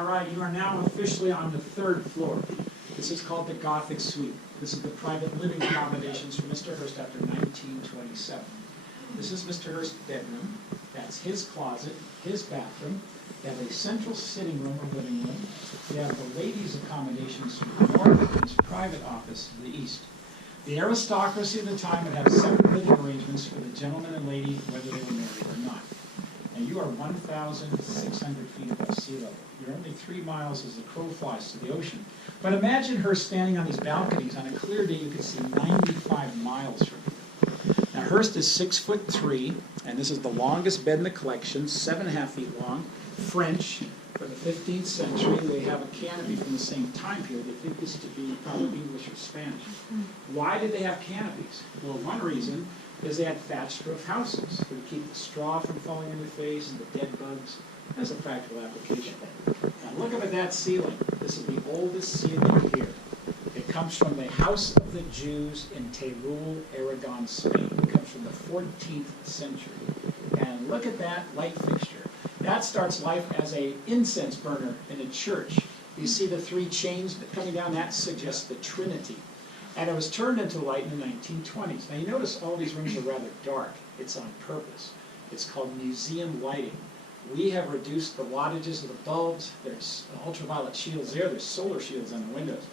All right, you are now officially on the 3rd floor. This is called the Gothic Suite. This is the private living accommodations for Mr. Hearst after 1927. This is Mr. Hearst's bedroom. That's his closet, his bathroom. You have a central sitting room or living room. You have the ladies' accommodations to the north and his private office to the east. The aristocracy of the time would have separate living arrangements for the gentleman and lady, whether they were married or not. And you are 1,600 feet above sea level. You're only 3 miles as the crow flies to the ocean. But imagine her standing on these balconies. On a clear day, you could see 95 miles from here. Now, Hearst is 6'3", and this is the longest bed in the collection, 7.5 feet long, French, from the 15th century. They have a canopy from the same time period. They think this to be probably English or Spanish. Why did they have canopies? Well, one reason is they had thatched roof houses to keep the straw from falling in your face and the dead bugs. That's a practical application. Now look up at that ceiling. This is the oldest ceiling here. It comes from the House of the Jews in Teruel, Aragon, Spain. It comes from the 14th century. And look at that light fixture. That starts life as an incense burner in a church. You see the 3 chains coming down? That suggests the Trinity. And it was turned into light in the 1920s. Now you notice all these rooms are rather dark. It's on purpose. It's called museum lighting. We have reduced the wattages of the bulbs. There's ultraviolet shields there. There's solar shields on the windows.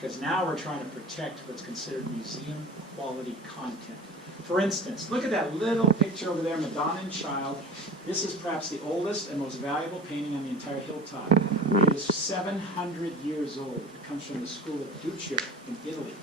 Because now we're trying to protect what's considered museum quality content. For instance, look at that little picture over there, Madonna and Child. This is perhaps the oldest and most valuable painting on the entire hilltop. It is 700 years old. It comes from the school of Duccio in Italy.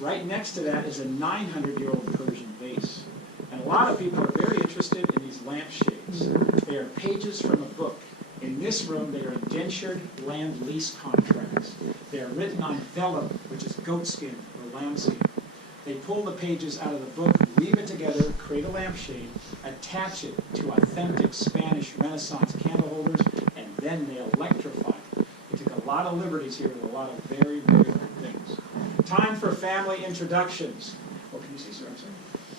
Right next to that is a 900-year-old Persian vase. And a lot of people are very interested in these lampshades. They are pages from a book. In this room, they are indentured land lease contracts. They are written on vellum, which is goatskin or lambskin. They pull the pages out of the book, weave it together, create a lampshade, attach it to authentic Spanish Renaissance candle holders, and then they electrify it. They took a lot of liberties here with a lot of very, very good things. Time for family introductions. Oh, can you see, sir? I'm sorry.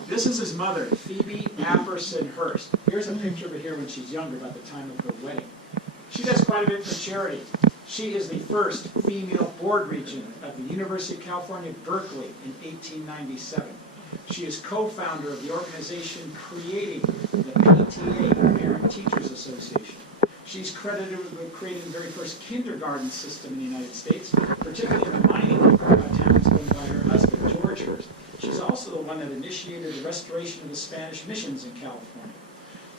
This is his mother, Phoebe Apperson Hearst. Here's a picture of her here when she's younger, about the time of her wedding. She does quite a bit for charity. She is the first female board regent of the University of California, Berkeley in 1897. She is co-founder of the organization creating the PTA, Parent Teachers Association. She's credited with creating the very first kindergarten system in the United States, particularly in the mining towns owned by her husband, George Hearst. She's also the one that initiated the restoration of the Spanish missions in California.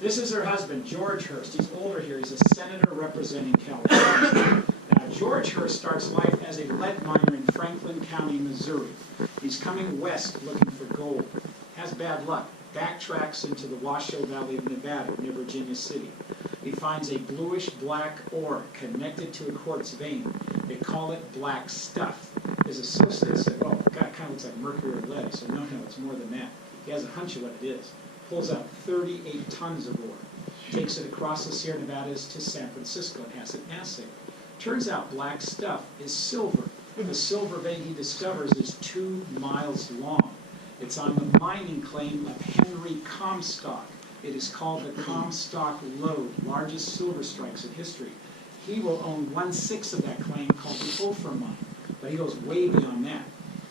This is her husband, George Hearst. He's older here. He's a senator representing California. Now, George Hearst starts life as a lead miner in Franklin County, Missouri. He's coming west looking for gold. Has bad luck. Backtracks into the Washoe Valley of Nevada, near Virginia City. He finds a bluish-black ore connected to a quartz vein. They call it black stuff. His associates said, oh, God, it kind of looks like mercury or lead. So no, it's more than that. He has a hunch of what it is. Pulls out 38 tons of ore. Takes it across the Sierra Nevadas to San Francisco and has it assayed. Turns out black stuff is silver. The silver vein he discovers is 2 miles long. It's on the mining claim of Henry Comstock. It is called the Comstock Lode, largest silver strikes in history. He will own 1/6 of that claim called the Ophir Mine, but he goes way beyond that.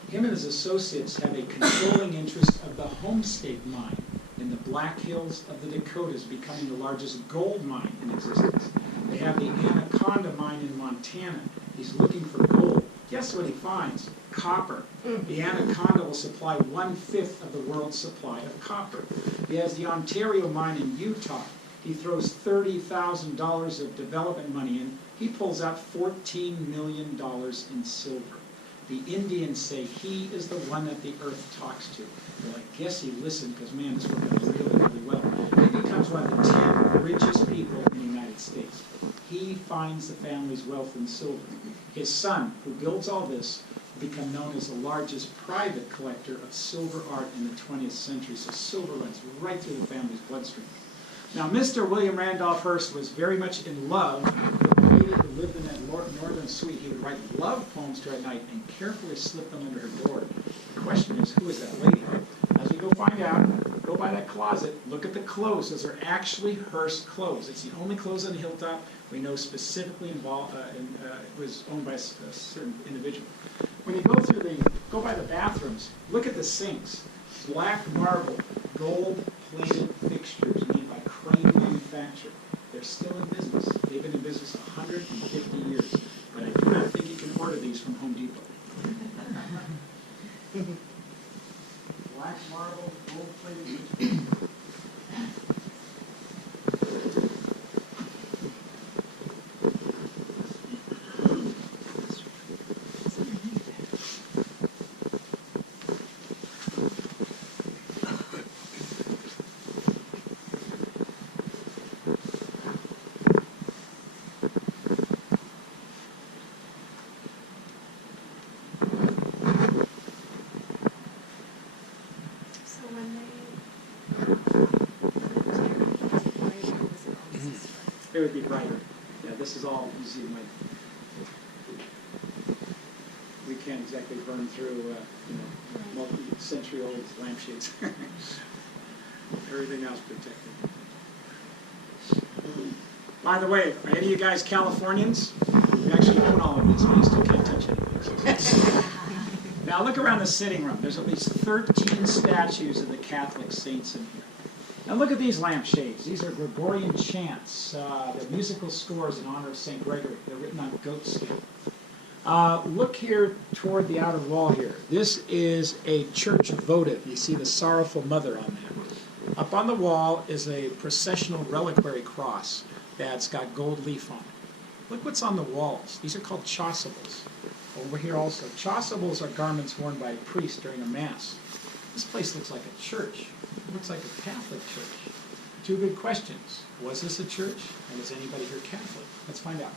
Him and his associates have a controlling interest of the Homestake Mine in the Black Hills of the Dakotas, becoming the largest gold mine in existence. They have the Anaconda Mine in Montana. He's looking for gold. Guess what he finds? Copper. The Anaconda will supply 1/5 of the world's supply of copper. He has the Ontario Mine in Utah. He throws $30,000 of development money in. He pulls out $14 million in silver. The Indians say he is the one that the earth talks to. Well, I guess he listened because, man, this worked out really, really well. He becomes one of the 10 richest people in the United States. He finds the family's wealth in silver. His son, who builds all this, become known as the largest private collector of silver art in the 20th century. So silver runs right through the family's bloodstream. Now, Mr. William Randolph Hearst was very much in love with the lady who lived in that northern suite. He would write love poems to her at night and carefully slip them under her door. The question is, who is that lady? As we go find out, go by that closet, look at the clothes. Those are actually Hearst clothes. It's the only clothes on the hilltop we know specifically was owned by a certain individual. When you go by the bathrooms, look at the sinks. Black marble, gold-plated fixtures made by Crane Manufacturing. They're still in business. They've been in business 150 years. But I do not think you can order these from Home Depot. Black marble, gold-plated fixtures. It would be brighter. Yeah, this is all, you see, we can't exactly burn through, multi-century-old lampshades. Everything else protected. By the way, are any of you guys Californians? You actually own all of these, but you still can't touch anything. Now look around the sitting room. There's at least 13 statues of the Catholic saints in here. Now look at these lampshades. These are Gregorian chants. They're musical scores in honor of St. Gregory. They're written on goat skin. Look here toward the outer wall here. This is a church votive. You see the sorrowful mother on that. Up on the wall is a processional reliquary cross that's got gold leaf on it. Look what's on the walls. These are called chasubles. Over here also. Chasubles are garments worn by a priest during a mass. This place looks like a church. It looks like a Catholic church. Two good questions. Was this a church? And is anybody here Catholic? Let's find out.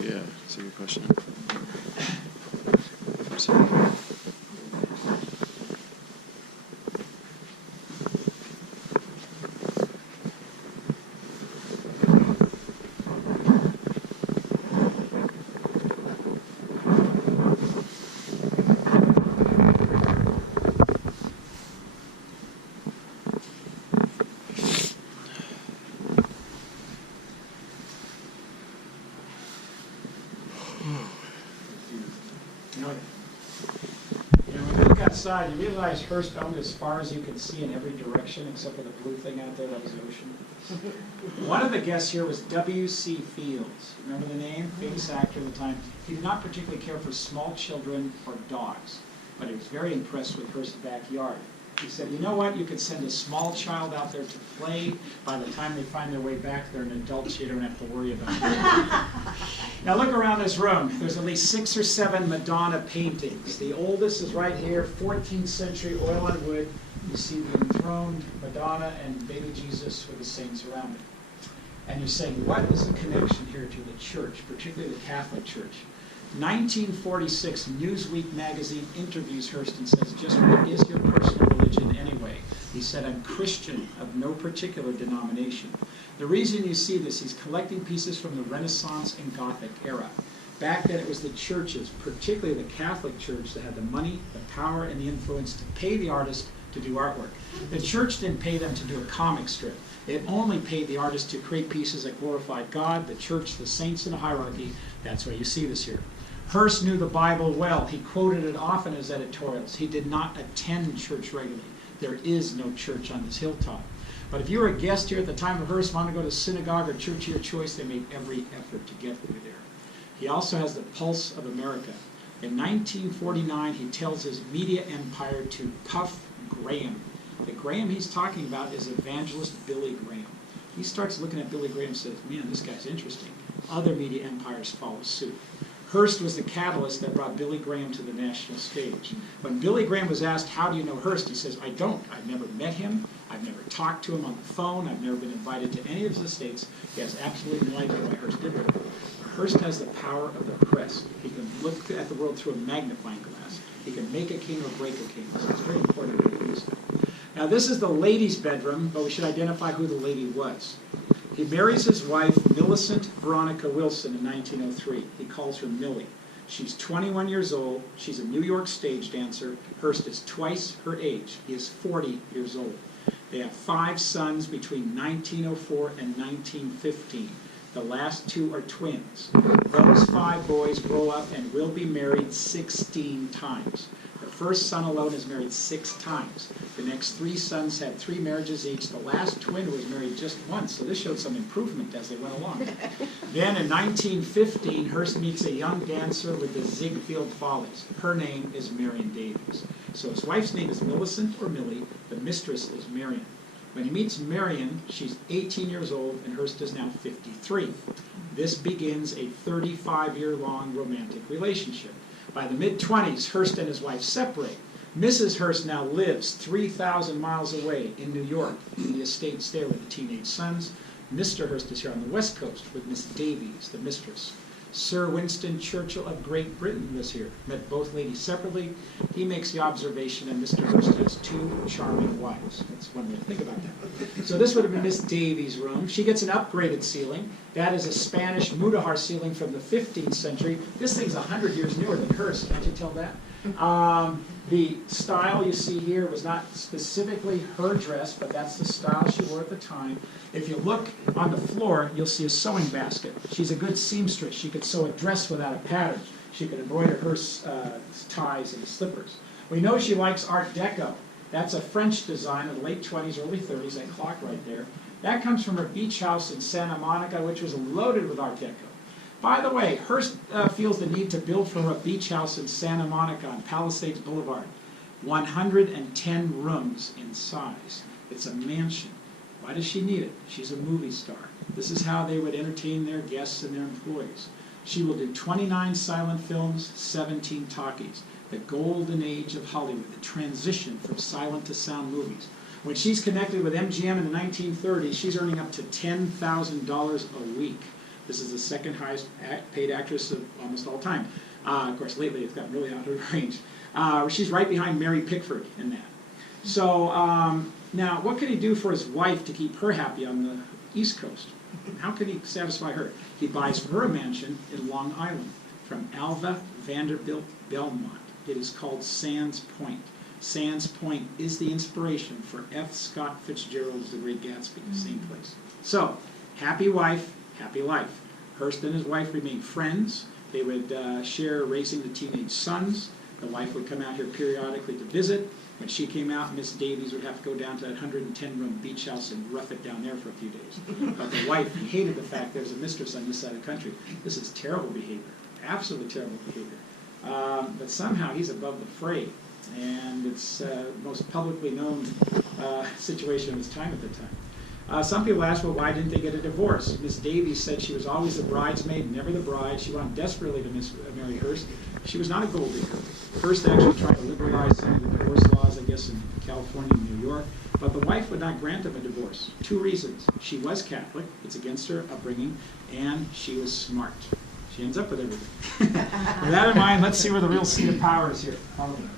Yeah, that's a good question. When you look outside, you realize Hearst owned as far as you can see in every direction, except for the blue thing out there, that was the ocean. One of the guests here was W.C. Fields. Remember the name? Famous actor at the time. He did not particularly care for small children or dogs, but he was very impressed with Hearst's backyard. He said, you know what, you could send a small child out there to play. By the time they find their way back, they're an adult, so you don't have to worry about it. Now look around this room. There's at least 6 or 7 Madonna paintings. The oldest is right here, 14th century oil on wood. You see the enthroned Madonna and baby Jesus with the saints around it. And you're saying, what is the connection here to the church, particularly the Catholic Church? 1946 Newsweek magazine interviews Hearst and says, just what is your personal religion anyway? He said, I'm Christian of no particular denomination. The reason you see this, he's collecting pieces from the Renaissance and Gothic era. Back then it was the churches, particularly the Catholic Church, that had the money, the power, and the influence to pay the artist to do artwork. The church didn't pay them to do a comic strip. It only paid the artist to create pieces that glorified God, the church, the saints in a hierarchy. That's why you see this here. Hearst knew the Bible well. He quoted it often as editorials. He did not attend church regularly. There is no church on this hilltop. But if you were a guest here at the time of Hearst, wanted to go to synagogue or church of your choice, they made every effort to get you there. He also has the pulse of America. In 1949, he tells his media empire to puff Graham. The Graham he's talking about is evangelist Billy Graham. He starts looking at Billy Graham and says, man, this guy's interesting. Other media empires follow suit. Hearst was the catalyst that brought Billy Graham to the national stage. When Billy Graham was asked, how do you know Hearst? He says, I don't. I've never met him. I've never talked to him on the phone. I've never been invited to any of his estates. He has absolutely no idea why Hearst did it. Hearst has the power of the press. He can look at the world through a magnifying glass. He can make a king or break a king. So it's very important to do so. Now this is the lady's bedroom, but we should identify who the lady was. He marries his wife, Millicent Veronica Wilson, in 1903. He calls her Millie. She's 21 years old. She's a New York stage dancer. Hearst is twice her age. He is 40 years old. They have 5 sons between 1904 and 1915. The last 2 are twins. Those 5 boys grow up and will be married 16 times. The first son alone is married 6 times. The next 3 sons had 3 marriages each. The last twin was married just once, so this showed some improvement as they went along. Then in 1915, Hearst meets a young dancer with the Ziegfeld Follies. Her name is Marion Davies. So his wife's name is Millicent or Millie. The mistress is Marion. When he meets Marion, she's 18 years old, and Hearst is now 53. This begins a 35-year-long romantic relationship. By the mid-20s, Hearst and his wife separate. Mrs. Hearst now lives 3,000 miles away in New York, in the estates there with the teenage sons. Mr. Hearst is here on the West Coast with Miss Davies, the mistress. Sir Winston Churchill of Great Britain was here. Met both ladies separately. He makes the observation that Mr. Hearst has 2 charming wives. That's one way to think about that. So this would have been Miss Davies' room. She gets an upgraded ceiling. That is a Spanish Mudéjar ceiling from the 15th century. This thing's 100 years newer than Hearst. Can't you tell that? The style you see here was not specifically her dress, but that's the style she wore at the time. If you look on the floor, you'll see a sewing basket. She's a good seamstress. She could sew a dress without a pattern. She could embroider her ties and slippers. We know she likes Art Deco. That's a French design of the late 20s, early 30s, that clock right there. That comes from her beach house in Santa Monica, which was loaded with Art Deco. By the way, Hearst feels the need to build for her a beach house in Santa Monica on Palisades Boulevard. 110 rooms in size. It's a mansion. Why does she need it? She's a movie star. This is how they would entertain their guests and their employees. She will do 29 silent films, 17 talkies. The golden age of Hollywood, the transition from silent to sound movies. When she's connected with MGM in the 1930s, she's earning up to $10,000 a week. This is the second highest paid actress of almost all time. Of course, lately it's gotten really out of range. She's right behind Mary Pickford in that. So now, what can he do for his wife to keep her happy on the East Coast? How can he satisfy her? He buys for her a mansion in Long Island from Alva Vanderbilt Belmont. It is called Sands Point. Sands Point is the inspiration for F. Scott Fitzgerald's The Great Gatsby, same place. So, happy wife, happy life. Hearst and his wife remained friends. They would share raising the teenage sons. The wife would come out here periodically to visit. When she came out, Miss Davies would have to go down to that 110-room beach house and rough it down there for a few days. But the wife hated the fact there was a mistress on this side of the country. This is terrible behavior, absolutely terrible behavior. But somehow he's above the fray, and it's the most publicly known situation of his time at the time. Some people ask, well, why didn't they get a divorce? Miss Davies said she was always the bridesmaid, never the bride. She wanted desperately to marry Hearst. She was not a gold digger. Hearst actually tried to liberalize some of the divorce laws, I guess, in California and New York, but the wife would not grant him a divorce. 2 reasons. She was Catholic, it's against her upbringing, and she was smart. She ends up with everything. With that in mind, let's see where the real seat of power is here. Follow me.